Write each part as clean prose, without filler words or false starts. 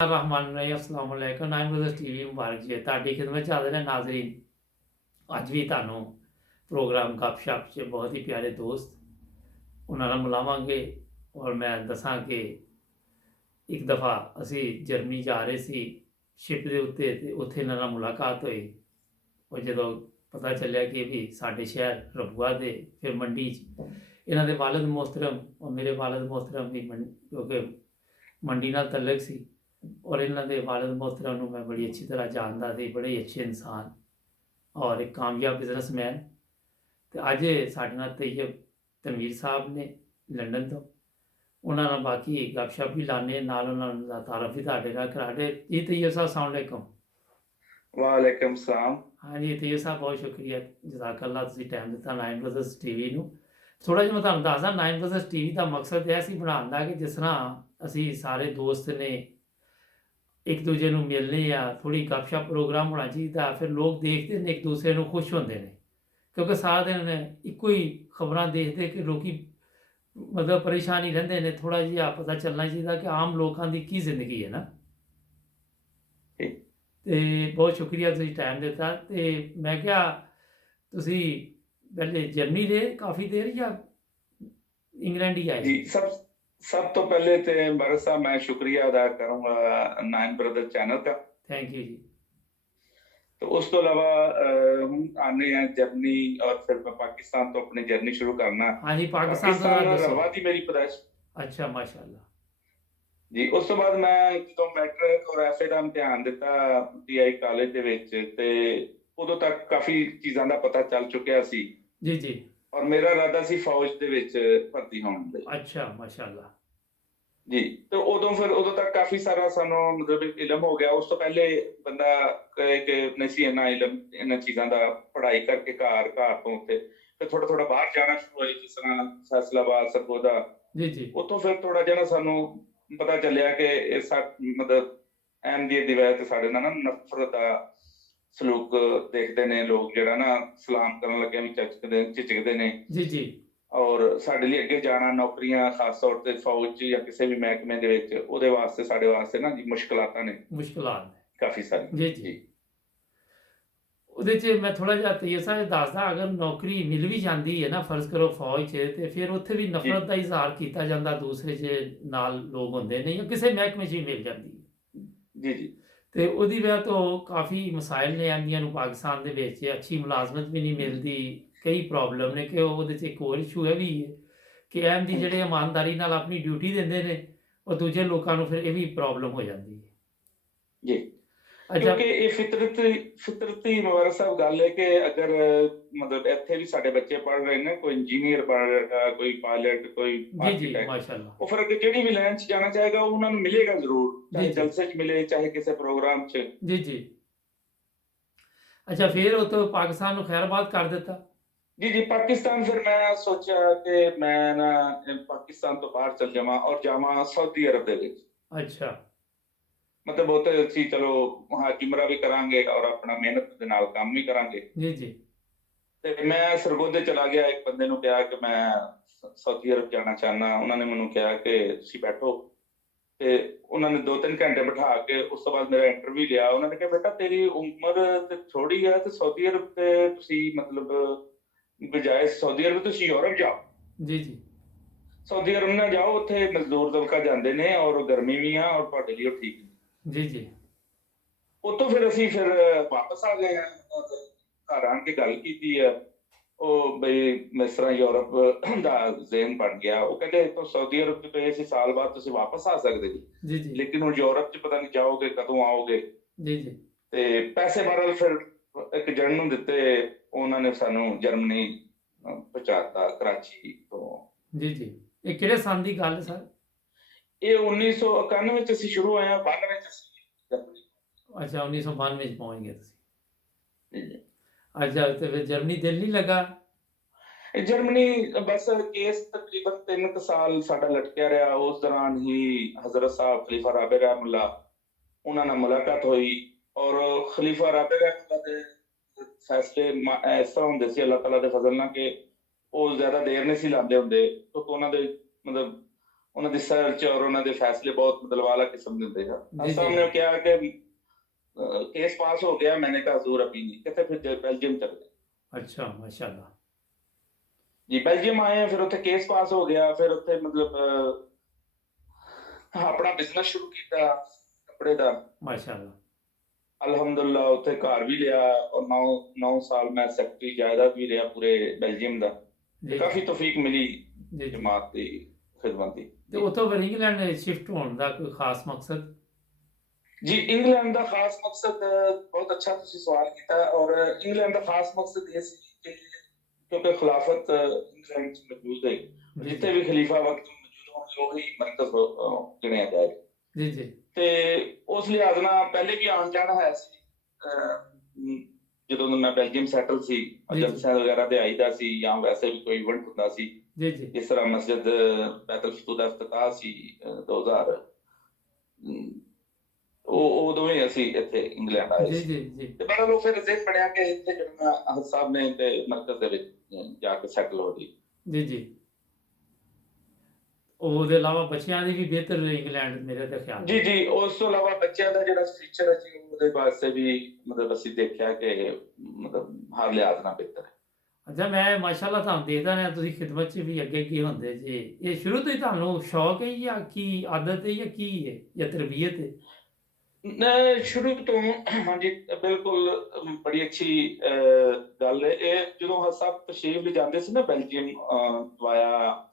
रहमान रहीम अस्सलाम वालेकुम nine brothers TV मुबारक जी ਤੁਹਾਡੀ ਖidmat 'ਚ ਹਾਜ਼ਰ ਹੈ ਨਾਜ਼ਰੀਨ। ਅੱਜ ਵੀ ਤੁਹਾਨੂੰ ਪ੍ਰੋਗਰਾਮ ਗੱਪਸ਼ਪ 'ਚ ਬਹੁਤ ਹੀ ਪਿਆਰੇ ਦੋਸਤ ਉਹਨਾਂ ਨਾਲ ਮਿਲਾਵਾਂਗੇ। ਔਰ ਮੈਂ ਦੱਸਾਂ ਕਿ ਇੱਕ ਦਫਾ ਅਸੀਂ ਜਰਮਨੀ ਜਾ ਰਹੇ ਸੀ ਸ਼ਿਪ ਦੇ ਉੱਤੇ, ਤੇ ਉੱਥੇ ਇਹਨਾਂ ਨਾਲ ਮੁਲਾਕਾਤ ਹੋਈ। ਔਰ ਜਦੋਂ ਪਤਾ ਚੱਲਿਆ ਕਿ ਵੀ ਸਾਡੇ ਸ਼ਹਿਰ ਰਬੂਆ ਦੇ ਫਿਰ ਮੰਡੀ 'ਚ ਇਹਨਾਂ ਦੇ ਵਾਲਿਦ ਮੁਹਤਰਮ ਔਰ ਮੇਰੇ ਵਾਲਿਦ ਮੁਹਤਰਮ ਵੀ ਕਿਉਂਕਿ ਮੰਡੀ ਨਾਲ ਤਲਕ ਸੀ। ਔਰ ਇਹਨਾਂ ਦੇ ਵਾਲਿਦ ਮੁਹਤਰਮ ਨੂੰ ਮੈਂ ਬੜੀ ਅੱਛੀ ਤਰ੍ਹਾਂ ਜਾਣਦਾ ਸੀ, ਬੜੇ ਹੀ ਅੱਛੇ ਇਨਸਾਨ ਔਰ ਇੱਕ ਕਾਮਯਾਬ ਬਿਜ਼ਨਸਮੈਨ। ਤੇ ਅੱਜ ਸਾਡੇ ਨਾਲ ਤੈਯਬ ਤਨਵੀਰ ਸਾਹਿਬ ਨੇ ਲੰਡਨ ਤੋਂ, ਉਹਨਾਂ ਨਾਲ ਬਾਕੀ ਗੱਪਸ਼ਪ ਵੀ ਲਾਣੇ ਨਾਲ, ਉਹਨਾਂ ਦਾ ਤਾਰਫ ਵੀ ਤੁਹਾਡੇ ਨਾਲ ਕਰਾ ਦੇ। ਜੀ ਤੈਯਬ ਸਾਹਿਬ अस्सलाम वालेकुम। ਵਾਲੇਕਮ ਸਲਾਮ। ਹਾਂਜੀ ਤੈਯਬ ਸਾਹਿਬ ਬਹੁਤ ਸ਼ੁਕਰੀਆ, ਜਜ਼ਾਕੱਲਾ ਤੁਸੀਂ ਟਾਈਮ ਦਿੱਤਾ ਨਾਈਨ ਬ੍ਰਦਰਸ ਟੀਵੀ ਨੂੰ। ਥੋੜ੍ਹਾ ਜਿਹਾ ਮੈਂ ਤੁਹਾਨੂੰ ਦੱਸਦਾ, ਨਾਈਨ ਬ੍ਰਦਰਸ ਟੀਵੀ ਦਾ ਮਕਸਦ ਇਹ ਸੀ ਬਣਾਉਣ ਦਾ ਕਿ ਜਿਸ ਤਰ੍ਹਾਂ ਅਸੀਂ ਸਾਰੇ ਦੋਸਤ ਨੇ ਇੱਕ ਦੂਜੇ ਨੂੰ ਮਿਲਨੇ ਆ, ਥੋੜ੍ਹੀ ਗੱਪਸ਼ਪ ਪ੍ਰੋਗਰਾਮ ਹੋਣਾ ਚਾਹੀਦਾ। ਫਿਰ ਲੋਕ ਦੇਖਦੇ ਨੇ ਇੱਕ ਦੂਸਰੇ ਨੂੰ, ਖੁਸ਼ ਹੁੰਦੇ ਨੇ, ਕਿਉਂਕਿ ਸਾਰਾ ਦਿਨ ਇੱਕੋ ਹੀ ਖਬਰਾਂ ਦੇਖਦੇ ਕਿ ਲੋਕੀ ਮਤਲਬ ਪਰੇਸ਼ਾਨ ਹੀ ਰਹਿੰਦੇ ਨੇ। ਥੋੜ੍ਹਾ ਜਿਹਾ ਪਤਾ ਚੱਲਣਾ ਚਾਹੀਦਾ ਕਿ ਆਮ ਲੋਕਾਂ ਦੀ ਕੀ ਜ਼ਿੰਦਗੀ ਹੈ ਨਾ। ਤੇ ਬਹੁਤ ਸ਼ੁਕਰੀਆ ਤੁਸੀਂ ਟਾਈਮ ਦਿੱਤਾ। ਤੇ ਮੈਂ ਕਿਹਾ ਤੁਸੀਂ ਪਹਿਲੇ ਜਰਮਨੀ ਦੇ ਕਾਫੀ ਦੇਰ ਜਾਂ ਇੰਗਲੈਂਡ ਹੀ ਆਏ? ਜੀ सब तो पहले तो भरत साहब मैं शुक्रिया अदा करूंगा नाइन ब्रदर चैनल का। थैंक यू जी। तो उस तो अलावा हम आने हैं जर्मनी और फिर मैं पाकिस्तान तो अपनी जर्नी शुरू करना। हाँ जी, पाकिस्तान रवा थी मेरी पैदाइश। अच्छा माशाल्लाह जी। उस तो बाद मैं जो मैट्रिक और एफए ਦਾ ਇਮਤਿਹਾਨ ਦਿੱਤਾ ਪੀਆਈ ਕਾਲਜ ਦੇ ਵਿੱਚ, ਤੇ ਉਦੋਂ ਤੱਕ ਕਾਫੀ ਚੀਜ਼ਾਂ ਦਾ ਪਤਾ ਚੱਲ ਚੁੱਕਿਆ ਸੀ। ਜੀ ਜੀ। ਔਰ ਮੇਰਾ ਇਰਾਦਾ ਸੀ ਫੌਜ ਦੇ ਵਿੱਚ ਭਰਤੀ ਹੋਣ ਲਈ। ਅੱਛਾ ਮਾਸ਼ਾਅੱਲਾ ਜੀ। ਤੇ ਉਦੋਂ ਤੱਕ ਕਾਫੀ ਸਾਰਾ ਸਾਨੂੰ ਮਤਲਬ ਇਲਮ ਹੋ ਗਿਆ। ਉਸ ਤੋਂ ਪਹਿਲੇ ਬੰਦਾ ਕਿ ਨਹੀਂ ਸੀ ਇੰਨਾ ਇਲਮ ਇਹਨਾਂ ਚੀਜ਼ਾਂ ਦਾ, ਪੜ੍ਹਾਈ ਕਰਕੇ ਘਰ ਤੋਂ ਤੇ ਥੋੜਾ ਥੋੜਾ ਬਾਹਰ ਜਾਣਾ ਸ਼ੁਰੂ ਹੋਇਆ, ਜਿਸ ਤਰ੍ਹਾਂ ਫੈਸਲਾਬਾਦ ਸਰਗੋਦਾ। ਜੀ ਜੀ। ਉੱਥੋਂ ਫਿਰ ਥੋੜਾ ਜਿਹਾ ਸਾਨੂੰ ਪਤਾ ਚੱਲਿਆ ਕਿ ਇਹ ਮਤਲਬ ਅਹਿਮਦੀਅਤ ਦੀ ਵਜ੍ਹਾ ਤੇ ਸਾਡੇ ਨਾਲ ਨਾ ਨਫ਼ਰਤ ਦਾ ਸਲੂਕ ਦੇਖਦੇ ਨੇ ਲੋਕ, ਜਿਹੜਾ ਨਾ ਸਲਾਮ ਕਰਨ ਲੱਗਿਆ ਵੀ ਝਿਜਕਦੇ ਨੇ। ਜੀ ਜੀ। ਔਰ ਸਾਡੇ ਲਈ ਅੱਗੇ ਜਾਣਾ, ਨੌਕਰੀਆਂ ਖਾਸ ਤੌਰ ਤੇ ਫੌਜ 'ਚ ਜਾਂ ਕਿਸੇ ਵੀ ਮਹਿਕਮੇ ਦੇ ਵਿੱਚ, ਉਹਦੇ ਵਾਸਤੇ ਸਾਡੇ ਵਾਸਤੇ ਨਾ ਜੀ ਮੁਸ਼ਕਲਾਤਾਂ ਨੇ ਕਾਫੀ ਸਾਰੀ। ਜੀ ਜੀ। ਉਹਦੇ 'ਚ ਮੈਂ ਥੋੜਾ ਜਿਹਾ ਤੈਯਬ ਸਾਹਿਬ ਦੱਸਦਾ, ਅਗਰ ਨੌਕਰੀ ਮਿਲ ਵੀ ਜਾਂਦੀ ਹੈ ਨਾ, ਫਰਜ਼ ਕਰੋ ਫੌਜ 'ਚ, ਤੇ ਫਿਰ ਉੱਥੇ ਵੀ ਨਫ਼ਰਤ ਦਾ ਇਜ਼ਹਾਰ ਕੀਤਾ ਜਾਂਦਾ ਦੂਸਰੇ 'ਚ ਨਾਲ ਲੋਕ ਹੁੰਦੇ ਨੇ, ਜਾਂ ਕਿਸੇ ਮਹਿਕਮੇ 'ਚ ਵੀ ਮਿਲ ਜਾਂਦੀ ਹੈ। ਜੀ ਜੀ। ਤੇ ਉਹਦੀ ਵਜ੍ਹਾ ਤੋਂ ਕਾਫੀ ਮਸਾਇਲ ਨੇ ਅਹਿਮੀਆਂ ਨੂੰ ਪਾਕਿਸਤਾਨ ਦੇ ਵਿੱਚ, ਅੱਛੀ ਮੁਲਾਜ਼ਮਤ ਵੀ ਨਹੀਂ ਮਿਲਦੀ, ਕਈ ਪ੍ਰੋਬਲਮ ਨੇ। ਕਿ ਉਹਦੇ 'ਚ ਇੱਕ ਹੋਰ ਇਸ਼ੂ ਇਹ ਵੀ ਹੈ ਕਿ ਅਹਿਮਦੀ ਜਿਹੜੇ ਇਮਾਨਦਾਰੀ ਨਾਲ ਆਪਣੀ ਡਿਊਟੀ ਦਿੰਦੇ ਨੇ, ਉਹ ਦੂਜੇ ਲੋਕਾਂ ਨੂੰ ਫਿਰ ਇਹ ਵੀ ਪ੍ਰੋਬਲਮ ਹੋ ਜਾਂਦੀ ਹੈ। ਜੀ। ਕਿਉਂਕਿ ਇਹ ਫਿਤਰਤੀ ਮੁਬਾਰਕ ਸਾਹਿਬ ਗੱਲ ਹੈ ਕਿ ਅਗਰ ਮਤਲਬ ਇੱਥੇ ਵੀ ਸਾਡੇ ਬੱਚੇ ਪੜ੍ਹ ਰਹੇ ਨੇ, ਕੋਈ ਇੰਜੀਨੀਅਰ ਪੜ੍ਹ ਰਿਹਾ, ਕੋਈ ਪਾਇਲਟ, ਕੋਈ ਆਰਕੀਟੈਕਟ, ਉਹ ਫਿਰ ਅੱਗੇ ਜਿਹੜੀ ਵੀ ਲਾਈਨ 'ਚ ਜਾਣਾ ਚਾਹੇਗਾ ਉਹ ਉਹਨਾਂ ਨੂੰ ਮਿਲੇਗਾ ਜ਼ਰੂਰ, ਚਾਹੇ ਜਲਸੇ 'ਚ ਮਿਲੇ, ਚਾਹੇ ਕਿਸੇ ਪ੍ਰੋਗਰਾਮ 'ਚ। ਜੀ ਜੀ। ਅੱਛਾ, ਫਿਰ ਉਹ ਤੋਂ ਪਾਕਿਸਤਾਨ ਨੂੰ ਖੈਰਾਬਾਦ ਕਰ ਦਿੱਤਾ? ਜੀ ਜੀ। ਪਾਕਿਸਤਾਨ ਫਿਰ ਮੈਂ ਸੋਚਿਆ ਕਿ ਮੈਂ ਨਾ ਪਾਕਿਸਤਾਨ ਤੋਂ ਬਾਹਰ ਚਲ ਜਾਵਾਂ ਔਰ ਜਾਵਾਂ ਸਾਊਦੀ ਅਰਬ ਦੇ ਵਿੱਚ। ਅੱਛਾ। ਮਤਲਬ ਉਹ ਤੇ ਅਸੀਂ ਚਲੋ ਹਜ ਉਮਰਾ ਵੀ ਕਰਾਂਗੇ ਔਰ ਆਪਣਾ ਮਿਹਨਤ ਦੇ ਨਾਲ ਕੰਮ ਵੀ ਕਰਾਂਗੇ। ਜੀ ਜੀ। ਤੇ ਮੈਂ ਸਰਗੋਦੇ ਚਲਾ ਗਿਆ, ਇੱਕ ਬੰਦੇ ਨੂੰ ਕਿਹਾ ਕਿ ਮੈਂ ਸਾਊਦੀ ਅਰਬ ਜਾਣਾ ਚਾਹੁੰਦਾ। ਉਹਨਾਂ ਨੇ ਮੈਨੂੰ ਕਿਹਾ ਕਿ ਤੁਸੀਂ ਬੈਠੋ, ਤੇ ਉਹਨਾਂ ਨੇ 2-3 ਘੰਟੇ ਬਿਠਾ ਕੇ ਉਸ ਤੋਂ ਬਾਅਦ ਮੇਰਾ ਇੰਟਰਵਿਊ ਲਿਆ। ਉਹਨਾਂ ਨੇ ਕਿਹਾ ਬੇਟਾ ਤੇਰੀ ਉਮਰ ਤੇ ਥੋੜੀ ਹੈ, ਤੇ ਸਾਊਦੀ ਅਰਬ ਤੇ ਤੁਸੀਂ ਮਤਲਬ ਬਜਾਏ ਸਾਊਦੀ ਅਰਬ ਤੁਸੀਂ ਯੂਰਪ ਜਾਓ। ਜੀ ਜੀ। ਸਾਊਦੀ ਅਰਬ ਨਾ ਜਾਓ, ਉੱਥੇ ਮਜ਼ਦੂਰ ਤਬਕਾ ਜਾਂਦੇ ਨੇ ਔਰ ਗਰਮੀ ਵੀ ਆ ਔਰ ਤੁਹਾਡੇ ਲਈ ਉਹ ਠੀਕ ਨਹੀਂ। ਜੀ ਜੀ। ਉੱਥੋਂ ਫਿਰ ਅਸੀਂ ਵਾਪਸ ਆ ਗਏ ਹਾਂ, ਘਰ ਆਣ ਕੇ ਗੱਲ ਕੀਤੀ ਹੈ। ਉਹ ਬਈ ਇਸ ਤਰ੍ਹਾਂ ਯੂਰਪ ਦਾ ਜ਼ੇਨ ਬਣ ਗਿਆ। ਉਹ ਕਹਿੰਦੇ ਤੋਂ ਸਾਊਦੀ ਅਰਬ 'ਚ ਇਸ ਸਾਲ ਬਾਅਦ ਤੁਸੀਂ ਵਾਪਸ ਆ ਸਕਦੇ ਜੀ ਜੀ। ਲੇਕਿਨ ਹੁਣ ਯੂਰਪ 'ਚ ਪਤਾ ਨਹੀਂ ਜਾਓਗੇ ਕਦੋਂ ਆਓਗੇ। ਜੀ ਜੀ। ਤੇ ਪੈਸੇ ਬਹਰਹਾਲ ਫਿਰ ਇੱਕ ਜਣ ਨੂੰ ਦਿੱਤੇ, ਉਹਨਾਂ ਨੇ ਸਾਨੂੰ ਜਰਮਨੀ ਪਹੁੰਚਾਤਾ ਕਰਾਚੀ ਤੋਂ। ਜੀ ਜੀ। ਇਹ ਕਿਹੜੇ ਸਾਲ ਦੀ ਗੱਲ ਸਰ? ਇਹ 1991 'ਚ ਅਸੀਂ ਸ਼ੁਰੂ ਹੋਏ ਹਾਂ, 92 'ਚ ਅਸੀਂ ਜਰਮਨੀ। ਅੱਛਾ, 1992 'ਚ ਪਹੁੰਚ ਗਏ ਤੁਸੀਂ। ਜੀ। अच्छा, तो फिर जर्मनी दिल नहीं लगा? ਜਰਮਨੀ ਬਸ ਕੇਸ ਤਕਰੀਬਨ 3 ਸਾਲ ਸਾਡਾ ਲਟਕਿਆ ਰਿਹਾ। ਉਸ ਦੌਰਾਨ ਹੀ ਹਜ਼ਰਤ ਸਾਹਿਬ ਖਲੀਫਾ ਰਾਬਿਆ ਰਹਿਮਹੁੱਲਾ, ਉਹਨਾਂ ਨਾਲ ਮੁਲਾਕਾਤ ਹੋਈ ਔਰ ਖਲੀਫਾ ਰਾਬਿਆ ਰਹਿਮਹੁੱਲਾ ਦੇ ਫੈਸਲੇ ਇਸ ਤਰ੍ਹਾਂ ਹੁੰਦੇ ਸੀ ਅੱਲਾਹ ਤਾਲਾ ਦੇ ਫਜ਼ਲ ਨਾਲ ਕਿ ਉਹ ਜ਼ਿਆਦਾ ਦੇਰ ਨਹੀਂ ਸੀ ਲਾਉਂਦੇ ਹੁੰਦੇ। ਕਿਉਂਕਿ ਉਹਨਾਂ ਦੇ ਮਤਲਬ ਉਹਨਾਂ ਦੀ ਸਰਚ ਔਰ ਉਹਨਾਂ ਦੇ ਫੈਸਲੇ ਬਹੁਤ ਬਦਲਵਾਲਾ ਕਿਸਮ ਦੇ ਹੁੰਦੇ ਆ। ਜੀ ਸਾਹਿਬ ਜੀ ਨੇ ਕਿਹਾ ਕਿ केस पास हो गया, मैंने कहा हजूर अभी नहीं, कहते फिर बेल्जियम चल गए अच्छा माशाल्लाह जी। बेल्जियम आए, फिर उत्थे केस पास हो गया, फिर उत्थे मतलब अपना बिजनेस शुरू किया कपड़े का। माशाल्लाह अल्हम्दुलिल्लाह उत्थे घर भी लिया और 9 साल मैं सेक्रेटरी जायदाद भी रहा पूरे बेल्जियम का। जी काफी तौफीक मिली जी जी जमात की खिदमत की। ਤੇ ਉੱਥੋਂ ਫਿਰ ਇੰਗਲੈਂਡ ਸ਼ਿਫਟ ਹੋਣ ਦਾ ਕੋਈ ਖਾਸ ਮਕਸਦ? जी इंग्लैंड का खास मकसद बहुत अच्छा तुसी सवाल किया। और इंग्लैंड का खास मकसद ये सी कि क्योंकि खिलाफत इंग्लैंड च मौजूद है, जी जितने जी भी खलीफा वक्त मौजूद होंगे वही मरकज गिनिया जाएगा। जी जी ਤੇ ਉਸ ਲਿਹਾਜ਼ ਨਾਲ ਪਹਿਲੇ ਵੀ ਆਉਣ ਜਾਣਾ ਹੈ ਸੀ। ਜਦੋਂ ਮੈਂ ਬੈਲਜੀਅਮ ਸੈਟਲ ਸੀ, ਜੀ ਜਲਸਿਆਂ ਵਗੈਰਾ ਤੇ ਆਈਦਾ ਸੀ ਜਾਂ ਵੈਸੇ ਵੀ ਕੋਈ ਇਵੈਂਟ ਹੁੰਦਾ ਸੀ। जी जी ਇਸ ਤਰ੍ਹਾਂ ਮਸਜਿਦ ਬੈਤੁਲ ਫਤੂਹ ਦਾ ਇਫਤਤਾਹ ਸੀ 2000 ਉਹ ਉਦੋਂ ਹੀ ਅਸੀਂ ਇੱਥੇ ਇੰਗਲੈਂਡ ਆਏ जी ਸੀ। जी जी ਤੇ ਬੜਾ ਲੋਕ ਫਿਰ ਜ਼ਿਦ ਬਣਿਆ ਕਿ ਇੱਥੇ ਜਿਹੜਾ ਅਹਿਦ ਸਾਹਿਬ ਨੇ ਤੇ ਮਰਕਜ਼ ਦੇ ਵਿੱਚ ਜਾ ਕੇ ਸੈਟਲ ਹੋ ਜੀ। जी जी ਉਹਦੇ ਇਲਾਵਾ ਬੱਚਿਆਂ ਦੀ ਵੀ ਬਿਹਤਰ ਇੰਗਲੈਂਡ ਮੇਰੇ ਤੇ ਖਿਆਲ ਜੀ ਜੀ ਉਸ ਤੋਂ ਇਲਾਵਾ ਬੱਚਿਆਂ ਦਾ ਜਿਹੜਾ ਫਿਊਚਰ ਹੈ ਜੀ ਉਹਦੇ ਵਾਸਤੇ ਵੀ ਮਤਲਬ ਅਸੀਂ ਦੇਖਿਆ ਕਿ ਮਤਲਬ ਹਰ ਲਿਹਾਜ਼ ਨਾਲ ਬਿਹਤਰ ਹੈ। ਅੱਛਾ ਮੈਂ ਮਾਸ਼ਾਅੱਲਾ ਤੁਹਾਨੂੰ ਦੇਖਦਾ ਰਿਹਾ ਤੁਸੀਂ ਖਿਦਮਤ 'ਚ ਵੀ ਅੱਗੇ ਕੀ ਹੁੰਦੇ ਜੀ। ਇਹ ਸ਼ੁਰੂ ਤੋਂ ਹੀ ਤੁਹਾਨੂੰ ਸ਼ੌਕ ਹੈ ਜਾਂ ਕੀ ਆਦਤ ਹੈ ਜਾਂ ਕੀ ਹੈ ਜਾਂ ਤਰਬੀਅਤ ਹੈ? ਸ਼ੁਰੂ ਤੋਂ ਹਾਂਜੀ ਬਿਲਕੁਲ ਬੜੀ ਅੱਛੀ ਗੱਲ ਹੈ ਇਹ। ਜਦੋਂ ਸਭ ਤਸ਼ਰੀਫ ਲੈ ਜਾਂਦੇ ਸੀ ਨਾ ਬੈਲਜੀਅਮ ਵਾਇਆ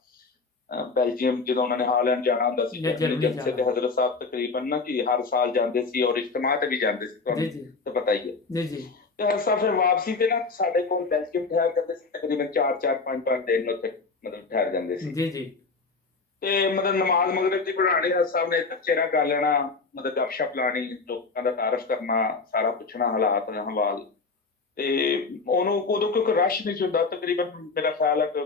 ਬੈਲਜੀਅਮ, ਜਦੋਂ ਉਹਨਾਂ ਨੇ ਹਾਲੈਂਡ ਜਾਣਾ ਹੁੰਦਾ ਸੀ ਜਾਂ ਜਰਮਨੀ ਜਰਮਨੀ ਜਲਸੇ ਤੇ ਜਾਣਾ? ਹਜ਼ਰਤ ਸਾਹਿਬ ਤਕਰੀਬਨ ਨਾ ਜੀ ਹਰ ਸਾਲ ਜਾਂਦੇ ਸੀ ਔਰ ਇਜਤਮਾ ਤੇ ਵੀ ਜਾਂਦੇ ਸੀ, ਜੀ ਤੁਹਾਨੂੰ ਜੀ ਤਾਂ ਪਤਾ ਹੀ ਹੈ। ਜੀ ਜੀ ਤੇ ਹਜ਼ਰਤ ਸਾਹਿਬ ਫਿਰ ਵਾਪਸੀ ਤੇ ਨਾ ਸਾਡੇ ਕੋਲ ਬੈਲਜੀਅਮ ਠਹਿਰ ਜਾਂਦੇ ਸੀ, ਤਕਰੀਬਨ 4-4 5-5 ਦਿਨ ਉੱਥੇ ਮਤਲਬ ਠਹਿਰ ਜਾਂਦੇ ਸੀ। ਜੀ ਜੀ ਤੇ ਮਤਲਬ ਨਮਾਜ਼ ਮਗਰਿਬ ਦੀ ਪੜ੍ਹਾਣੀ ਹਜ਼ਰਤ ਸਾਹਿਬ ਨੇ ਚਿਹਰਾ ਕਰ ਲੈਣਾ, ਮਤਲਬ ਗੱਪਸ਼ਪ ਲਾਣੀ, ਲੋਕਾਂ ਦਾ ਤਾਰਫ ਕਰਨਾ, ਸਾਰਾ ਪੁੱਛਣਾ ਹਾਲਾਤ ਹਵਾਲ। ਤੇ ਉਹਨੂੰ ਉਦੋਂ ਕਿਉਂਕਿ ਰਸ਼ ਨਹੀਂ ਸੀ ਹੁੰਦਾ, ਤਕਰੀਬਨ ਮੇਰਾ ਖਿਆਲ ਹੈ ਕਿ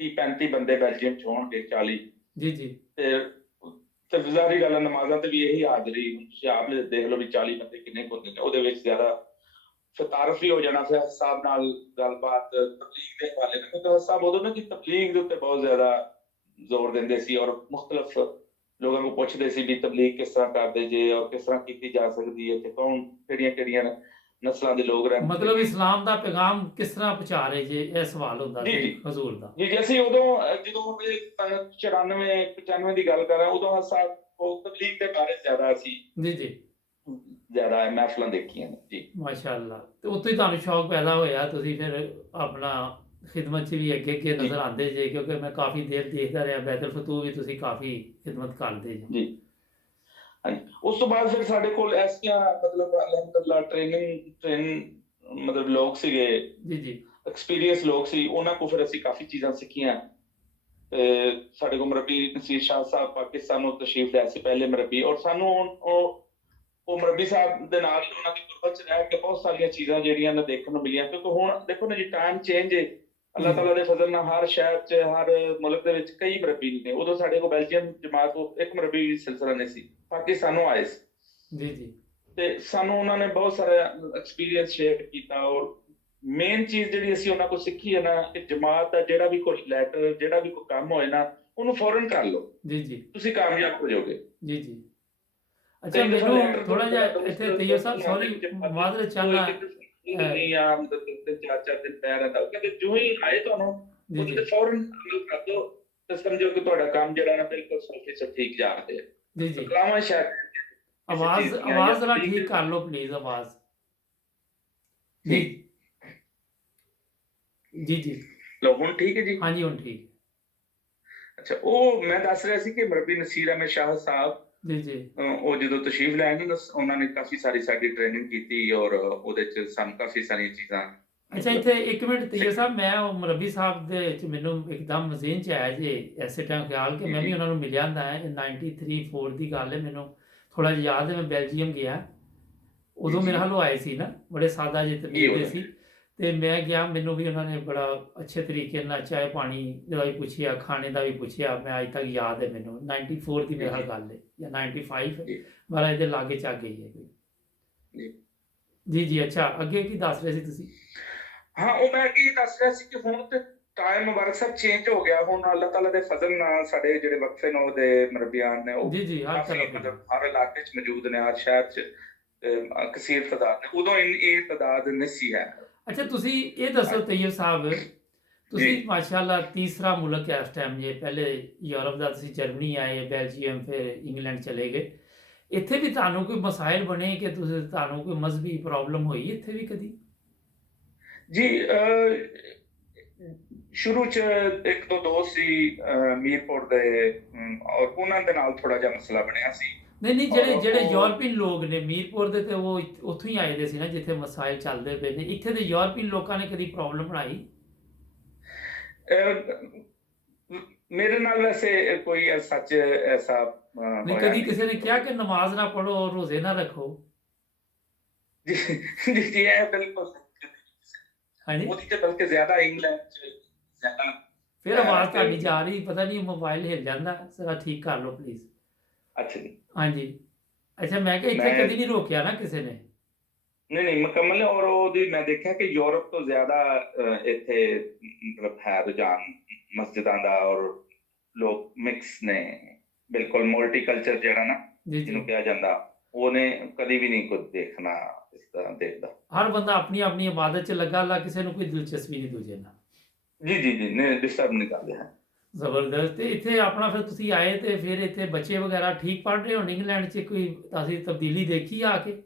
30-35 ਬੰਦੇ ਬੈਲਜੀਅਮ ਚ ਹੋਣਗੇ 40। ਜੀ ਜੀ ਤੇ ਜ਼ਾਹਰੀ ਗੱਲ ਹੈ ਨਮਾਜ਼ਾਂ ਤੇ ਵੀ ਇਹੀ ਹਾਜ਼ਰੀ, ਤੁਸੀਂ ਆਪ ਦੇਖ ਲਓ ਵੀ 40 ਬੰਦੇ ਕਿੰਨੇ ਕੁ ਹੁੰਦੇ ਨੇ, ਉਹਦੇ ਵਿੱਚ ਜ਼ਿਆਦਾ ਫਿਰ ਤਾਰਫ ਵੀ ਹੋ ਜਾਣਾ, ਫਿਰ ਸਾਹਿਬ ਨਾਲ ਗੱਲਬਾਤ ਤਬਲੀਗ ਦੇ ਹਵਾਲੇ ਨਾਲ, ਕਿਉਂਕਿ ਸਾਹਿਬ ਉਦੋਂ ਨਾ ਕਿ ਤਬਲੀਗ ਦੇ ਉੱਤੇ ਬਹੁਤ ਜ਼ਿਆਦਾ ਜ਼ੋਰ ਦਿੰਦੇ ਸੀ ਔਰ ਮੁਖਤਲਿਫ ਲੋਕਾਂ ਨੂੰ ਪੁੱਛਦੇ ਸੀ ਵੀ ਤਬਲੀਗ ਕਿਸ ਤਰ੍ਹਾਂ ਕਰਦੇ ਜੇ ਔਰ ਕਿਸ ਤਰ੍ਹਾਂ ਕੀਤੀ ਜਾ ਸਕਦੀ ਹੈ ਤੇ ਕੌਣ ਕਿਹੜੀਆਂ ਨਸਲਾਂ ਦੇ ਲੋਕ ਰਹਿੰਦੇ ਮਤਲਬ ਇਸਲਾਮ ਦਾ ਪੈਗਾਮ ਕਿਸ ਤਰ੍ਹਾਂ ਪਹੁੰਚਾ ਰਹੇ ਜੇ, ਇਹ ਸਵਾਲ ਹੁੰਦਾ ਜੀ ਸੀ ਜੀ ਹਜ਼ੂਰ ਦਾ। ਜੀ ਅਸੀਂ ਉਦੋਂ ਜਦੋਂ 94-95 ਦੀ ਗੱਲ ਕਰ ਰਿਹਾ, ਉਦੋਂ ਸਾਹਿਬ ਉਹ ਤਬਲੀਗ ਦੇ ਬਾਰੇ ਜ਼ਿਆਦਾ ਅਸੀਂ ਜੀ ਜੀ ਜ਼ਿਆਦਾ ਮਹਿਫਲਾਂ ਦੇਖੀਆਂ ਨੇ ਜੀ। ਮਾਸ਼ਾਅੱਲਾ ਤੇ ਉੱਥੋਂ ਹੀ ਤੁਹਾਨੂੰ ਸ਼ੌਕ ਪੈਦਾ ਹੋਇਆ, ਤੁਸੀਂ ਫਿਰ ਆਪਣਾ ਖਿਦਮਤ 'ਚ ਵੀ ਅੱਗੇ ਜੀ ਨਜ਼ਰ ਆਉਂਦੇ ਜੇ, ਕਿਉਂਕਿ ਮੈਂ ਕਾਫੀ ਦੇਰ ਦੇਖਦਾ ਰਿਹਾ ਬੈਤੁਲ ਫਤੂਹ ਵੀ ਤੁਸੀਂ ਕਾਫੀ ਖਿਦਮਤ ਕਰਦੇ ਜੇ। ਜੀ ਹਾਂਜੀ। ਉਸ ਤੋਂ ਬਾਅਦ ਫਿਰ ਸਾਡੇ ਕੋਲ ਐਸੀਆਂ ਮਤਲਬ ਅਲਹਮਦੁਲਿਲਾ ਟ੍ਰੇਨ ਮਤਲਬ ਲੋਕ ਸੀਗੇ, ਜੀ ਜੀ ਐਕਸਪੀਰੀਅੰਸ ਲੋਕ ਸੀ, ਉਹਨਾਂ ਕੋਲ ਫਿਰ ਅਸੀਂ ਕਾਫੀ ਚੀਜ਼ਾਂ ਸਿੱਖੀਆਂ। ਤੇ ਸਾਡੇ ਕੋਲ ਮੁਰੱਬੀ ਨਸੀਰ ਸ਼ਾਹ ਸਾਹਿਬ ਪਾਕਿਸਤਾਨ ਨੂੰ ਤਸ਼ਰੀਫ ਲਿਆ ਸੀ ਪਹਿਲੇ ਮੁਰੱਬੀ, ਔਰ ਸਾਨੂੰ ਉਹ ਮੁਰੱਬੀ ਸਾਹਿਬ ਦੇ ਨਾਲ ਉਹਨਾਂ ਦੀ ਗੁਰਬਤ ਚ ਰਹਿ ਕੇ ਬਹੁਤ ਸਾਰੀਆਂ ਚੀਜ਼ਾਂ ਜਿਹੜੀਆਂ ਨੇ ਦੇਖਣ ਨੂੰ ਮਿਲੀਆਂ। ਕਿਉਂਕਿ ਹੁਣ ਦੇਖੋ ਨਾ ਜੀ ਟਾਈਮ ਚੇਂਜ ਹੈ, ਅੱਲਾਹ ਤਾਲਾ ਦੇ ਫਜ਼ਲ ਨਾਲ ਹਰ ਸ਼ਹਿਰ ਚ ਹਰ ਮੁਲਕ ਦੇ ਵਿੱਚ ਕਈ ਮੁਰੱਬੀ ਨੇ। ਉਦੋਂ ਸਾਡੇ ਕੋਲ ਬੈਲਜੀਅਮ ਜਮਾਤ ਤੋਂ ਇੱਕ ਮੁਰੱਬੀ ਸਿਲਸਿਲਾ ਨਹੀਂ ਸੀ, ਪਾਕਿਸਤਾਨੋਂ ਆਏ ਸੀ ਜੀ ਜੀ ਤੇ ਸਾਨੂੰ ਉਹਨਾਂ ਨੇ ਬਹੁਤ ਸਾਰਾ ਐਕਸਪੀਰੀਅੰਸ ਸ਼ੇਅਰ ਕੀਤਾ। ਔਰ ਮੇਨ ਚੀਜ਼ ਜਿਹੜੀ ਅਸੀਂ ਉਹਨਾਂ ਕੋਲ ਸਿੱਖੀ ਹੈ ਨਾ ਕਿ ਜਮਾਤ ਦਾ ਜਿਹੜਾ ਵੀ ਕੋਈ ਲੈਟਰ ਜਿਹੜਾ ਵੀ ਕੋਈ ਕੰਮ ਹੋਏ ਨਾ ਉਹਨੂੰ ਫੌਰਨ ਕਰ ਲਓ, ਜੀ ਜੀ ਤੁਸੀਂ ਕਾਮਯਾਬ ਹੋ ਜਾਓਗੇ। ਜੀ ਜੀ ਅੱਛਾ ਮੈਨੂੰ ਥੋੜਾ ਜਿਹਾ ਇੱਥੇ ਤਈਅਬ ਸਾਹਿਬ ਸੌਰੀ ਮਾਦਰਤ ਚਾਹਨਾ ਨਹੀਂ ਆ ਮਤਲਬ 4-4 ਦਿਨ ਪੈ ਰਹਿੰਦਾ, ਕਹਿੰਦੇ ਜੋ ਹੀ ਆਏ ਤੁਹਾਨੂੰ ਜੀ ਉਹਦੇ ਜੀ ਤੇ ਫੌਰਨ ਅਮਲ ਕਰ ਦਿਓ ਤੇ ਸਮਝੋ ਕਿ ਤੁਹਾਡਾ ਕੰਮ ਜਿਹੜਾ ਨਾ ਬਿਲਕੁਲ ਸੌਖੇ ਸੇ ਠੀਕ ਜਾ ਰਿਹਾ ਹੈ। ਜੀ ਜੀ ਕਲਾਮਾਂ ਸ਼ਾਇਦ ਆਵਾਜ਼ ਜ਼ਰਾ ਠੀਕ ਕਰ ਲਓ ਪਲੀਜ਼ ਆਵਾਜ਼। ਜੀ ਜੀ ਜੀ ਲੋ ਹੁਣ ਠੀਕ ਹੈ ਜੀ। ਹਾਂਜੀ ਹੁਣ ਠੀਕ। ਅੱਛਾ ਉਹ ਮੈਂ ਦੱਸ ਰਿਹਾ ਸੀ ਕਿ ਮੁਰੱਬੀ ਨਸੀਰ ਅਹਿਮਦ ਸ਼ਾਹ ਸਾਹਿਬ ਜੀ ਜੀ ਉਹ ਜਦੋਂ ਤਸ਼ਰੀਫ ਲਿਆਏ ਨਾ ਉਹਨਾਂ ਨੇ ਕਾਫੀ ਸਾਰੀ ਸਾਡੀ ਟ੍ਰੇਨਿੰਗ ਕੀਤੀ ਔਰ ਉਹਦੇ ਚ ਸਾਨੂੰ ਕਾਫੀ ਸਾਰੀਆਂ ਚੀਜ਼ਾਂ। ਅੱਛਾ ਇੱਥੇ ਇੱਕ ਮਿੰਟ ਤਈਅਬ ਸਾਹਿਬ, ਮੈਂ ਉਹ ਮੁਰੱਬੀ ਸਾਹਿਬ ਦੇ ਵਿੱਚ ਮੈਨੂੰ ਇੱਕਦਮ ਜ਼ਹਨ ਚ ਆਇਆ ਜੀ ਐਸੇ ਟਾਈਮ ਖਿਆਲ ਕਿ ਮੈਂ ਵੀ ਉਹਨਾਂ ਨੂੰ ਮਿਲਿਆ ਹੁੰਦਾ ਹੈ। 93-4 ਦੀ ਗੱਲ ਹੈ, ਮੈਨੂੰ ਥੋੜਾ ਜਿਹਾ ਯਾਦ ਹੈ। ਮੈਂ ਬੈਲਜੀਅਮ ਗਿਆ ਉਦੋਂ ਮੇਰੇ ਹਾਲੋਂ ਆਏ ਸੀ ਨਾ, ਬੜੇ ਸਾਦਾ ਜਿਹੇ ਤਬੀਅਤ ਦੇ ਸੀ ਤੇ ਮੈਂ ਗਿਆ, ਮੈਨੂੰ ਵੀ ਉਹਨਾਂ ਨੇ ਬੜਾ ਅੱਛੇ ਤਰੀਕੇ ਨਾਲ ਚਾਹ ਪਾਣੀ ਦਾ ਵੀ ਪੁੱਛਿਆ, ਖਾਣੇ ਦਾ ਵੀ ਪੁੱਛਿਆ। ਮੈਂ ਅੱਜ ਤੱਕ ਯਾਦ ਹੈ ਮੈਨੂੰ 94 ਦੀ ਮੇਰਾ ਗੱਲ ਹੈ ਜਾਂ 95 ਮੇਰਾ ਇਹਦੇ ਲਾਗੇ ਚ ਆ ਗਈ ਹੈ ਕੋਈ। ਜੀ ਜੀ ਅੱਛਾ ਅੱਗੇ ਕੀ ਦੱਸ ਰਹੇ ਸੀ ਤੁਸੀਂ? ਹਾਂ ਉਹ ਮੈਂ ਕੀ ਦੱਸ ਰਿਹਾ ਸੀ ਕਿ ਹੁਣ ਤੇ ਟਾਈਮ ਮੁਬਾਰਕ ਸਾਹਿਬ ਚੇਂਜ ਹੋ ਗਿਆ ਹੁਣ ਅੱਲਾਹ ਤਾਲਾ ਦੇ ਫਜ਼ਲ ਨਾਲ ਸਾਡੇ ਜਿਹੜੇ ਵਕਫੇ ਨੇ ਉਹਦੇ ਮਰਬੀਆਨ ਨੇ ਉਹ ਜੀ ਜੀ ਹਰ ਕਾਫੀ ਤਰਫ ਮਤਲਬ ਹਰ ਇਲਾਕੇ 'ਚ ਮੌਜੂਦ ਨੇ ਹਰ ਸ਼ਹਿਰ 'ਚ ਕਸੀਰ ਤਾਦਾਦ ਨੇ ਉਦੋਂ ਇਹ ਤਾਦਾਦ ਨਹੀਂ ਸੀ ਹੈ ਅੱਛਾ ਤੁਸੀਂ ਇਹ ਦੱਸੋ ਤैयब ਸਾਹਿਬ ਤੁਸੀਂ ਜੀ ਮਾਸ਼ਾਅੱਲਾ ਤੀਸਰਾ ਮੁਲਕ ਹੈ ਇਸ ਟਾਈਮ ਜੇ ਪਹਿਲੇ ਯੂਰਪ ਦਾ ਤੁਸੀਂ ਜਰਮਨੀ ਆਏ ਬੈਲਜੀਅਮ ਫਿਰ ਇੰਗਲੈਂਡ ਚਲੇ ਗਏ ਇੱਥੇ ਵੀ ਤੁਹਾਨੂੰ ਕੋਈ ਮਸਾਇਲ ਬਣੇ ਕਿ ਤੁਹਾਨੂੰ ਕੋਈ ਮਜ਼ਹਬੀ ਪ੍ਰੋਬਲਮ ਹੋਈ ਇੱਥੇ ਵੀ ਕਦੀ ਜੀ ਸ਼ੁਰੂ 'ਚ ਇੱਕ ਦੋ ਦੋਸਤ ਸੀ ਮੀਰਪੁਰ ਦੇ ਔਰ ਉਹਨਾਂ ਦੇ ਨਾਲ ਥੋੜਾ ਜਿਹਾ ਮਸਲਾ ਬਣਿਆ ਸੀ ਨਹੀਂ ਨਹੀਂ ਜਿਹੜੇ ਔਰ ਜਿਹੜੇ ਉਹ ਯੂਰਪੀਅਨ ਲੋਕ ਨੇ ਮੀਰਪੁਰ ਦੇ ਤੇ ਉਹ ਉੱਥੋਂ ਹੀ ਆਏ ਦੇ ਸੀ ਨਾ ਜਿੱਥੇ ਮਸਾਇਲ ਚੱਲਦੇ ਪਏ ਨੇ ਇੱਥੇ ਦੇ ਯੂਰਪੀਅਨ ਲੋਕਾਂ ਨੇ ਕਦੀ ਪ੍ਰੋਬਲਮ ਬਣਾਈ ਅਹ, ਮੇਰੇ ਨਾਲ ਵੈਸੇ ਕੋਈ ਸੱਚ ਐਸਾ ਨਹੀਂ ਹੋਇਆ ਕਦੀ ਨਹੀਂ ਕਿਸੇ ਨੇ ਕਿਹਾ ਕਿ ਨਮਾਜ਼ ਨਾ ਪੜੋ ਰੋਜ਼ੇ ਨਾ ਰੱਖੋ ਜੀ ਜੀ ਜੀ ਇਹ ਬਿਲਕੁਲ ਹਾਂਜੀ ਉਹਦੀ ਤੇ ਬਲਕਿ ਜ਼ਿਆਦਾ ਇੰਗਲੈਂਡ 'ਚ ਜ਼ਿਆਦਾ ਫਿਰ ਆਵਾਜ਼ ਤੇ ਤੁਹਾਡੀ ਜਾ ਰਹੀ ਪਤਾ ਨਹੀਂ ਮੋਬਾਈਲ ਹਿੱਲ ਜਾਂਦਾ ਜ਼ਰਾ ਠੀਕ ਕਰ ਲਓ ਪਲੀਜ਼ ਅੱਛਾ ਜੀ ਹਾਂਜੀ ਅੱਛਾ ਮੈਂ ਕਿਹਾ ਇੱਥੇ ਮੈਂ ਕਦੀ ਨਹੀਂ ਰੋਕਿਆ ਨਾ ਕਿਸੇ ਨੇ ਨਹੀਂ ਮੁਕੰਮਲ ਹੈ ਔਰ ਉਹਦੀ ਮੈਂ ਦੇਖਿਆ ਕਿ ਯੂਰਪ ਤੋਂ ਜ਼ਿਆਦਾ ਇੱਥੇ ਮਤਲਬ ਹੈ ਰੁਝਾਨ ਮਸਜਿਦਾਂ ਦਾ ਔਰ ਲੋਕ ਮਿਕਸ ਨੇ ਬਿਲਕੁਲ ਮਲਟੀਕਲਚਰ ਜਿਹੜਾ ਨਾ ਜੀ ਜੀ ਜਿਹਨੂੰ ਕਿਹਾ ਜਾਂਦਾ ਉਹਨੇ ਕਦੀ ਵੀ ਨਹੀਂ ਕੁਝ ਦੇਖਣਾ ਇਸ ਤਰ੍ਹਾਂ ਦੇਖਦਾ ਹਰ ਬੰਦਾ ਆਪਣੀ ਆਪਣੀ ਇਬਾਦਤ 'ਚ ਲੱਗਾ ਲਾ ਕਿਸੇ ਨੂੰ ਕੋਈ ਦਿਲਚਸਪੀ ਨਹੀਂ ਦੂਜੇ ਨਾਲ ਜੀ ਨਹੀਂ ਡਿਸਟਰਬ ਨਹੀਂ ਕਰਦੇ ਹੈ ਜ਼ਬਰਦਸਤ ਤੇ ਇੱਥੇ ਆਪਣਾ ਫਿਰ ਤੁਸੀਂ ਆਏ ਤੇ ਫਿਰ ਇੱਥੇ ਬੱਚੇ ਵਗੈਰਾ ਠੀਕ ਪੜ੍ਹ ਰਹੇ ਹੋ ਇੰਗਲੈਂਡ 'ਚ ਕੋਈ ਅਸੀਂ ਤਬਦੀਲੀ ਦੇਖੀ ਆ ਕੇ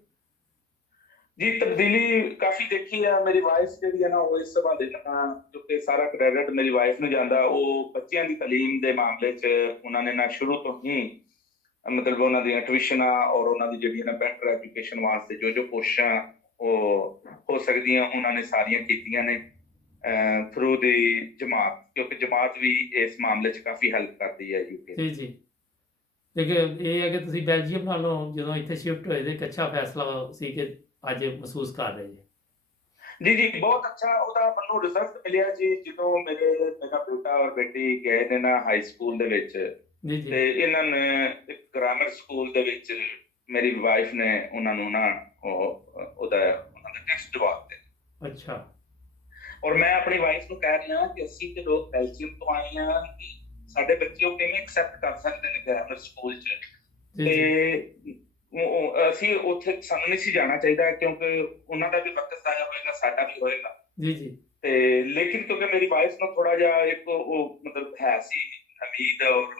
ਜੀ ਤਬਦੀਲੀ ਕਾਫੀ ਦੇਖੀ ਆ ਮੇਰੀ ਵਾਈਫ ਜਿਹੜੀ ਹੈ ਨਾ ਉਹ ਇਸ ਸਭਾ ਦੇ ਕਿਉਂਕਿ ਸਾਰਾ ਕ੍ਰੈਡਿਟ ਮੇਰੀ ਵਾਈਫ ਨੂੰ ਜਾਂਦਾ ਉਹ ਬੱਚਿਆਂ ਦੀ ਤਾਲੀਮ ਦੇ ਮਾਮਲੇ 'ਚ ਉਹਨਾਂ ਨੇ ਨਾ ਸ਼ੁਰੂ ਤੋਂ ਹੀ ਮਤਲਬ ਉਹਨਾਂ ਦੀਆਂ ਟਿਊਸ਼ਨਾਂ ਔਰ ਉਹਨਾਂ ਦੀ ਜਿਹੜੀ ਨਾ ਬੈਟਰ ਐਜੂਕੇਸ਼ਨ ਵਾਸਤੇ ਜੋ ਕੋਸ਼ਿਸ਼ਾਂ ਉਹ ਹੋ ਸਕਦੀਆਂ ਉਹਨਾਂ ਨੇ ਸਾਰੀਆਂ ਕੀਤੀਆਂ ਨੇ ਥਰੂ ਦੀ ਜਮਾਤ ਕਿਉਂਕਿ ਜਮਾਤ ਵੀ ਇਸ ਮਾਮਲੇ 'ਚ ਕਾਫੀ ਹੈਲਪ ਕਰਦੀ ਹੈ ਯੂਕੇ ਜੀ ਜੀ ਲੇਕਿਨ ਇਹ ਹੈ ਕਿ ਤੁਸੀਂ ਬੈਲਜੀਅਮ ਨਾਲੋਂ ਜਦੋਂ ਇੱਥੇ ਸ਼ਿਫਟ ਹੋਏ ਤੇ ਇੱਕ ਅੱਛਾ ਫੈਸਲਾ ਸੀ ਕਿ ਅੱਜ ਮਹਿਸੂਸ ਕਰ ਰਹੇ ਜੀ ਜੀ ਬਹੁਤ ਅੱਛਾ ਉਹਦਾ ਮੈਨੂੰ ਰਿਜ਼ਲਟ ਮਿਲਿਆ ਜੀ ਜਦੋਂ ਮੇਰਾ ਬੇਟਾ ਔਰ ਬੇਟੀ ਗਏ ਨੇ ਨਾ ਹਾਈ ਸਕੂਲ ਦੇ ਵਿੱਚ ਜੀ ਜੀ ਤੇ ਇਹਨਾਂ ਨੇ ਇੱਕ ਗ੍ਰਾਮਰ ਸਕੂਲ ਦੇ ਵਿੱਚ ਮੇਰੀ ਵਾਈਫ ਨੇ ਉਹਨਾਂ ਨੂੰ ਨਾ ਉਹਨਾਂ ਦਾ ਟੈਸਟ ਜਵਾਬ ਦਿੱਤਾ ਅੱਛਾ ਔਰ ਮੈਂ ਆਪਣੀ ਵਾਈਫ ਨੂੰ ਕਹਿ ਰਿਹਾ ਕਿ ਅਸੀਂ ਤੇ ਲੋਕ ਬੈਲਜੀਅਮ ਤੋਂ ਆਏ ਹਾਂ ਕਿ ਸਾਡੇ ਬੱਚੇ ਉਹ ਕਿਵੇਂ ਐਕਸੈਪਟ ਕਰ ਸਕਦੇ ਨੇ ਗ੍ਰਾਮਰ ਸਕੂਲ 'ਚ ਜੀ ਜੀ ਤੇ ਅਸੀਂ ਉੱਥੇ ਸਾਨੂੰ ਨਹੀਂ ਸੀ ਜਾਣਾ ਚਾਹੀਦਾ ਕਿਉਂਕਿ ਉਹਨਾਂ ਦਾ ਵੀ ਵਕਤ ਜ਼ਾਇਆ ਹੋਏਗਾ ਸਾਡਾ ਵੀ ਹੋਏਗਾ ਜੀ ਜੀ ਤੇ ਲੇਕਿਨ ਕਿਉਂਕਿ ਮੇਰੀ ਵਾਈਫ ਨੂੰ ਥੋੜਾ ਜਿਹਾ ਇੱਕ ਉਹ ਮਤਲਬ ਹੈ ਸੀ ਉਮੀਦ ਔਰ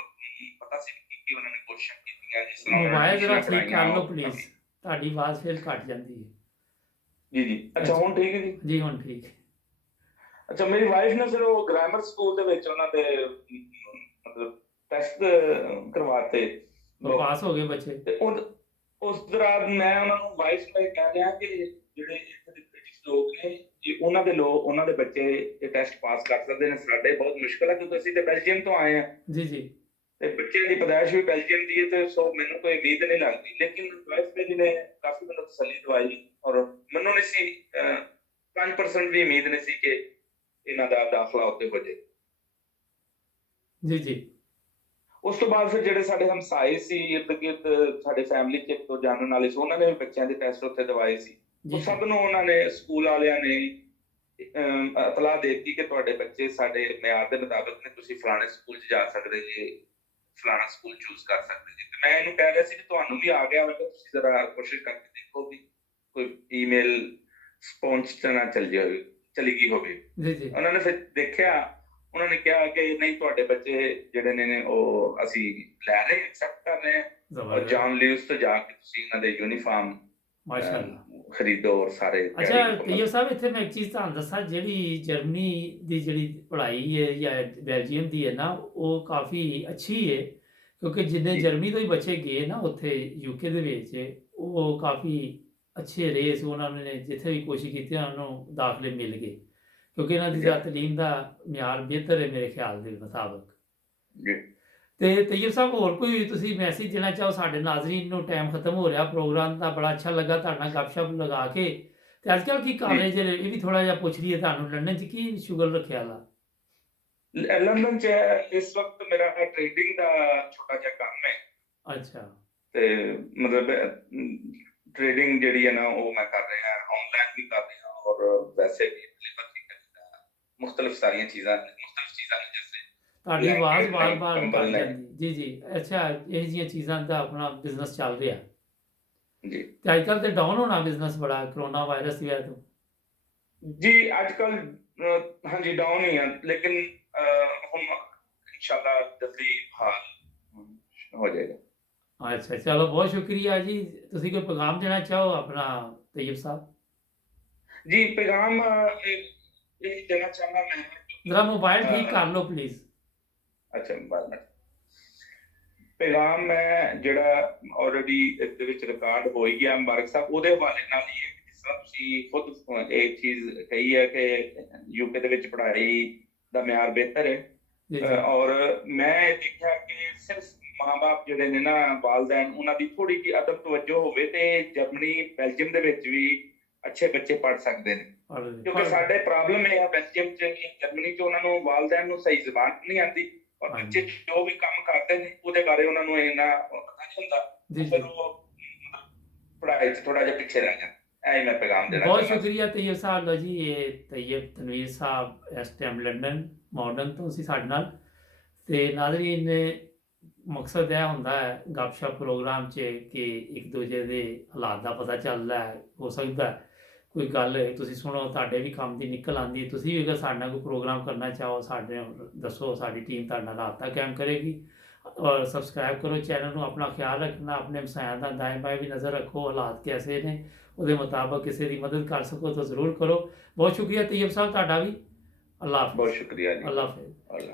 ਪਤਾ ਸੀ ਕਿ ਉਹਨਾਂ ਨੇ ਕੋਸ਼ਿਸ਼ ਕੀਤੀਆਂ ਜਿਸ ਤਰ੍ਹਾਂ ਉਹਨਾਂ ਮੋਬਾਈਲ ਨੇ ਜਰਾ ਟਿਊਸ਼ਨਾਂ ਠੀਕ ਕਰ ਪੜ੍ਹਾਈਆਂ ਲਓ ਉਹ ਪਲੀਜ਼ ਕਾਫੀ ਤੁਹਾਡੀ ਆਵਾਜ਼ ਫਿਰ ਘੱਟ ਜਾਂਦੀ ਹੈ ਜੀ ਅੱਛਾ ਹੁਣ ਠੀਕ ਹੈ ਜੀ ਜੀ ਹੁਣ ਠੀਕ ਹੈ ਅੱਛਾ ਮੇਰੀ ਵਾਈਫ ਨੇ ਫਿਰ ਉਹ ਗ੍ਰਾਮਰ ਸਕੂਲ ਦੇ ਵਿੱਚ ਉਹਨਾਂ ਦੇ ਮਤਲਬ ਟੈਸਟ ਕਰਵਾਤੇ ਉਹ ਪਾਸ ਹੋ ਗਏ ਬੱਚੇ ਤੇ ਉਸ ਦੌਰਾਨ ਮੈਂ ਉਹਨਾਂ ਨੂੰ ਵਾਈਸ ਨੇ ਕਹਿ ਰਿਹਾ ਕਿ ਜਿਹੜੇ ਇੱਥੇ ਦੇ ਬ੍ਰਿਟਿਸ਼ ਲੋਕ ਨੇ ਜੇ ਉਹਨਾਂ ਦੇ ਬੱਚੇ ਇਹ ਟੈਸਟ ਪਾਸ ਕਰ ਸਕਦੇ ਨੇ ਸਾਡੇ ਬਹੁਤ ਮੁਸ਼ਕਲ ਹੈ ਕਿਉਂਕਿ ਅਸੀਂ ਤੇ ਬੈਲਜੀਅਮ ਤੋਂ ਆਏ ਹਾਂ ਜੀ ਜੀ ਤੇ ਬੱਚਿਆਂ ਦੀ ਪੈਦਾਇਸ਼ ਵੀ ਬੈਲਜੀਅਮ ਦੀ ਹੈ ਤੇ ਸੋ ਮੈਨੂੰ ਕੋਈ ਉਮੀਦ ਨਹੀਂ ਲੱਗਦੀ ਲੇਕਿਨ ਵਾਈਸ ਮੇਰੀ ਨੇ ਕਾਫੀ ਮੈਨੂੰ ਤਸੱਲੀ ਦਵਾਈ ਔਰ ਮੈਨੂੰ ਨਹੀਂ ਸੀ 5% ਵੀ ਉਮੀਦ ਨਹੀਂ ਸੀ ਕਿ ਇਹਨਾਂ ਦਾ ਦਾਖਲਾ ਉੱਤੇ ਹੋ ਜਾਏ ਜੀ ਜੀ ਉਸ ਤੋਂ ਬਾਅਦ ਫਿਰ ਜਿਹੜੇ ਸਾਡੇ ਹਮਸਾਏ ਸੀ ਇਰਦ ਗਿਰਦ ਸਾਡੇ ਫੈਮਿਲੀ 'ਚ ਇੱਕ ਦੋ ਜਾਣਨ ਵਾਲੇ ਸੀ ਉਹਨਾਂ ਨੇ ਵੀ ਬੱਚਿਆਂ ਦੇ ਟੈਸਟ ਉੱਥੇ ਦਵਾਏ ਸੀ ਉਹ ਸਭ ਨੂੰ ਉਹਨਾਂ ਨੇ ਸਕੂਲ ਵਾਲਿਆਂ ਨੇ ਇਤਲਾਹ ਦੇ ਦਿੱਤੀ ਕਿ ਤੁਹਾਡੇ ਬੱਚੇ ਸਾਡੇ ਮਿਆਰ ਦੇ ਮੁਤਾਬਕ ਨੇ ਤੁਸੀਂ ਫਲਾਣੇ ਸਕੂਲ 'ਚ ਜਾ ਸਕਦੇ ਜੀ ਫਲਾਣਾ ਸਕੂਲ ਚੂਜ਼ ਕਰ ਸਕਦੇ ਜੀ ਤੇ ਮੈਂ ਇਹਨੂੰ ਕਹਿ ਰਿਹਾ ਸੀ ਕਿ ਤੁਹਾਨੂੰ ਵੀ ਆ ਗਿਆ ਹੋਵੇਗਾ ਤੁਸੀਂ ਜ਼ਰਾ ਕੋਸ਼ਿਸ਼ ਕਰਕੇ ਦੇਖੋ ਵੀ ਕੋਈ ਈਮੇਲ ਸਪੌਂਜ ਤੇ ਨਾ ਚਲੀ ਗਈ ਹੋਵੇ ਜੀ ਜੀ ਉਹਨਾਂ ਨੇ ਫਿਰ ਦੇਖਿਆ ਉਹਨਾਂ ਨੇ ਕਿਹਾ ਕਿ ਨਹੀਂ ਤੁਹਾਡੇ ਬੱਚੇ ਜਿਹੜੇ ਨੇ ਉਹ ਅਸੀਂ ਲੈ ਰਹੇ ਐਕਸੈਪਟ ਕਰ ਰਹੇ ਹਾਂ ਔਰ ਜੌਨ ਲਿਊਸ ਤੋਂ ਜਾ ਕੇ ਤੁਸੀਂ ਇਹਨਾਂ ਦੇ ਯੂਨੀਫਾਰਮ ਮਾਸ਼ਾਅੱਲਾ ਖਰੀਦੋ ਔਰ ਸਾਰੇ ਅੱਛਾ ਤैयब ਸਾਹਿਬ ਇੱਥੇ ਮੈਂ ਇੱਕ ਚੀਜ਼ ਤੁਹਾਨੂੰ ਦੱਸਾਂ ਜਿਹੜੀ ਜਰਮਨੀ ਦੀ ਜਿਹੜੀ ਪੜ੍ਹਾਈ ਹੈ ਜਾਂ ਬੈਲਜੀਅਮ ਦੀ ਹੈ ਨਾ ਉਹ ਕਾਫੀ ਅੱਛੀ ਹੈ ਕਿਉਂਕਿ ਜਿੰਨੇ ਜਰਮਨੀ ਤੋਂ ਹੀ ਬੱਚੇ ਗਏ ਨਾ ਉੱਥੇ ਯੂਕੇ ਦੇ ਵਿੱਚ ਉਹ ਕਾਫੀ ਅੱਛੇ ਰਹੇ ਸੀ ਉਹਨਾਂ ਨੇ ਜਿੱਥੇ ਵੀ ਕੋਸ਼ਿਸ਼ ਕੀਤੀ ਉਹਨਾਂ ਨੂੰ ਦਾਖਲੇ ਮਿਲ ਗਏ ਕਿਉਂਕਿ ਇਹਨਾਂ ਦੀ ਤਾਲੀਮ ਦਾ ਮਿਆਰ ਬਿਹਤਰ ਹੈ ਮੇਰੇ ਖਿਆਲ ਦੇ ਮੁਤਾਬਕ ਤੇ ਤैयब ਸਾਹਿਬ ਹੋਰ ਕੋਈ ਤੁਸੀਂ ਮੈਸੇਜ ਦੇਣਾ ਚਾਹੋ ਸਾਡੇ ਨਾਜ਼ਰੀਨ ਨੂੰ ਟਾਈਮ ਖਤਮ ਹੋ ਰਿਹਾ ਪ੍ਰੋਗਰਾਮ ਦਾ ਬੜਾ ਅੱਛਾ ਲੱਗਾ ਤੁਹਾਡੇ ਨਾਲ ਗੱਪਸ਼ਪ ਲਗਾ ਕੇ ਤੇ ਅੱਜ ਕੱਲ੍ਹ ਕੀ ਕਰ ਰਹੇ ਜੇ ਇਹ ਵੀ ਥੋੜਾ ਜਿਹਾ ਪੁੱਛ ਲਈਏ ਤੁਹਾਨੂੰ ਲੰਡਨ 'ਚ ਕੀ ਸ਼ੁਗਲ ਰੱਖਿਆ ਲਾ ਲੰਡਨ 'ਚ ਇਸ ਵਕਤ ਮੇਰਾ ਟ੍ਰੇਡਿੰਗ ਦਾ ਛੋਟਾ ਜਿਹਾ ਕੰਮ ਹੈ ਅੱਛਾ ਤੇ ਮਤਲਬ ਟ੍ਰੇਡਿੰਗ ਜਿਹੜੀ ਹੈ ਨਾ ਉਹ ਮੈਂ ਕਰ ਰਿਹਾ ਆਨਲਾਈਨ ਵੀ ਕਰ ਰਿਹਾ ਔਰ ਵੈਸੇ ਵੀ ਡਿਲੀਵਰ ਵੀ ਕਰਦਾ ਮੁxtਲਫ ਸਾਰੀਆਂ ਚੀਜ਼ਾਂ ਮੁxtਲਫ ਚੀਜ਼ਾਂ ਨੇ ਜੈਸੇ ਤੁਹਾਡੀ ਆਵਾਜ਼ ਬਲੈਂਕਟ ਨੇ, ਬਾਰ-ਬਾਰ ਕੰਬਲ ਕੱਟ ਨੇ। ਜਾਂਦੀ। ਜੀ। ਅੱਛਾ, ਇਹ ਜਿਹੀਆਂ ਚੀਜ਼ਾਂ ਦਾ ਆਪਣਾ ਬਿਜ਼ਨਸ ਚੱਲ ਰਿਹਾ। ਜੀ ਤੇ ਅੱਜ ਕੱਲ੍ਹ ਤੇ ਡਾਊਨ ਹੋਣਾ ਬਿਜ਼ਨਸ ਬੜਾ ਕਰੋਨਾ ਵਾਇਰਸ ਦੀ ਵਜ੍ਹਾ ਤੋਂ। ਜੀ ਅੱਜ ਕੱਲ ਹਾਂਜੀ ਡਾਊਨ ਹੀ ਆ ਲੇਕਿਨ ਹੁਣ ਇਨਸ਼ਾਅੱਲਾ ਜਲਦੀ ਹਾਲ ਹੋ ਜਾਏਗਾ। ਅੱਛਾ, ਚਲੋ ਬਹੁਤ ਸ਼ੁਕਰੀਆ ਜੀ। ਤੁਸੀਂ ਕੋਈ ਪੈਗਾਮ ਦੇਣਾ ਚਾਹੋ ਆਪਣਾ ਤैयब ਸਾਹਿਬ? ਜੀ ਪੈगाम ਇਹ ਦੇਣਾ ਚਾਹੁੰਦਾ ਮੈਂ ज़रा मोबाइल ठीक कर लो प्लीज़। ਅੱਛਾ ਬਾਅਦ ਵਿੱਚ ਪੈगाम ਮੈਂ ਜਿਹੜਾ ਆਲਰੇਡੀ ਇਹਦੇ ਵਿੱਚ ਰਿਕਾਰਡ ਹੋ ਹੀ ਗਿਆ ਮੁਬਾਰਕ ਸਾਹਿਬ ਉਹਦੇ ਹਵਾਲੇ ਨਾਲ ਹੀ ਹੈ ਕਿ ਜਿਸ ਤਰ੍ਹਾਂ ਤੁਸੀਂ ਖੁਦ ਇਹ ਚੀਜ਼ ਕਹੀ ਹੈ ਕਿ ਯੂਕੇ ਦੇ ਵਿੱਚ ਪੜ੍ਹਾਈ ਦਾ ਮਿਆਰ ਬਿਹਤਰ ਹੈ जी जी। ਔਰ ਮੈਂ ਇਹ ਦੇਖਿਆ ਕਿ ਸਿਰਫ ਮਾਂ-ਬਾਪ ਜਿਹੜੇ ਨੇ ਨਾ ਵਾਲਿदैन ਉਹਨਾਂ ਦੀ ਥੋੜੀ ਜਿਹੀ ਅਦਬ ਤਵੱਜੋ ਹੋਵੇ ਤੇ ਜਰਮਨੀ ਬੈਲਜੀਅਮ ਦੇ ਵਿੱਚ ਵੀ ਅੱਛੇ ਬੱਚੇ ਪੜ੍ਹ ਸਕਦੇ ਨੇ ਕਿਉਂਕਿ ਸਾਡੇ ਪ੍ਰੋਬਲਮ ਇਹ ਹੈ ਬੈਲਜੀਅਮ ਚ ਕਿ ਜਰਮਨੀ ਚ ਉਹਨਾਂ ਨੂੰ ਵਾਲਿदैन ਨੂੰ ਸਹੀ ਜ਼ਬਾਨ ਨਹੀਂ ਆਉਂਦੀ ਔਰ ਬੱਚੇ ਜੋ ਵੀ ਕੰਮ ਕਰਦੇ ਨੇ ਉਹਦੇ ਬਾਰੇ ਉਹਨਾਂ ਨੂੰ ਇੰਨਾ ਪਤਾ ਨਹੀਂ ਹੁੰਦਾ जी ਫਿਰ जी। ਉਹ ਪੜ੍ਹਾਈ 'ਚ ਥੋੜਾ ਜਿਹਾ ਪਿੱਛੇ ਰਹਿ ਜਾਂਦੇ ਐ ਹੀ ਮੈਂ ਪੈगाम ਦੇਣਾ बहुत ਚਾਹੁੰਦਾ शुक्रिया तैयब साहब। लो जी, ये तैयब तनवीर साहब इस टाइम लंडन मॉडर्न तो ਅਸੀਂ ਸਾਡੇ ਨਾਲ ਤੇ ਨਾਜ਼ਰੀਨ ਮਕਸਦ ਇਹ ਹੁੰਦਾ ਹੈ ਗੱਪਸ਼ਪ ਪ੍ਰੋਗਰਾਮ 'ਚ ਕਿ ਇੱਕ ਦੂਜੇ ਦੇ ਹਾਲਾਤ ਦਾ ਪਤਾ ਚੱਲਦਾ ਹੈ। ਹੋ ਸਕਦਾ ਹੈ ਕੋਈ ਗੱਲ ਤੁਸੀਂ ਸੁਣੋ ਤੁਹਾਡੇ ਵੀ ਕੰਮ ਦੀ ਨਿਕਲ ਆਉਂਦੀ। ਤੁਸੀਂ ਵੀ ਅਗਰ ਸਾਡੇ ਨਾਲ ਕੋਈ ਪ੍ਰੋਗਰਾਮ ਕਰਨਾ ਚਾਹੋ ਸਾਡੇ ਨਾਲ ਦੱਸੋ, ਸਾਡੀ ਟੀਮ ਤੁਹਾਡੇ ਨਾਲ ਰਾਬਤਾ ਕਾਇਮ ਕਰੇਗੀ। ਔਰ ਸਬਸਕ੍ਰਾइब करो चैनल ਨੂੰ। ਆਪਣਾ ਖਿਆਲ ਰੱਖਣਾ, ਆਪਣੇ ਹਮਸਾਇਆਂ ਦਾ ਦਾएं बाएं ਵੀ ਨਜ਼ਰ ਰੱਖੋ। ਹਾਲਾਤ ਕੈਸੇ ਨੇ ਉਹਦੇ ਮੁਤਾਬਕ ਕਿਸੇ ਦੀ ਮਦਦ ਕਰ ਸਕੋ ਤਾਂ ਜ਼ਰੂਰ ਕਰੋ। ਬਹੁਤ ਸ਼ੁਕਰੀਆ ਤैयब ਸਾਹਿਬ ਤੁਹਾਡਾ ਵੀ। ਅੱਲਾਹ ਹਾਫਿਜ਼। ਬਹੁਤ ਸ਼ੁਕਰੀਆ ਜੀ ਅੱਲਾਹ ਹਾਫਿਜ਼। ਅੱਲਾ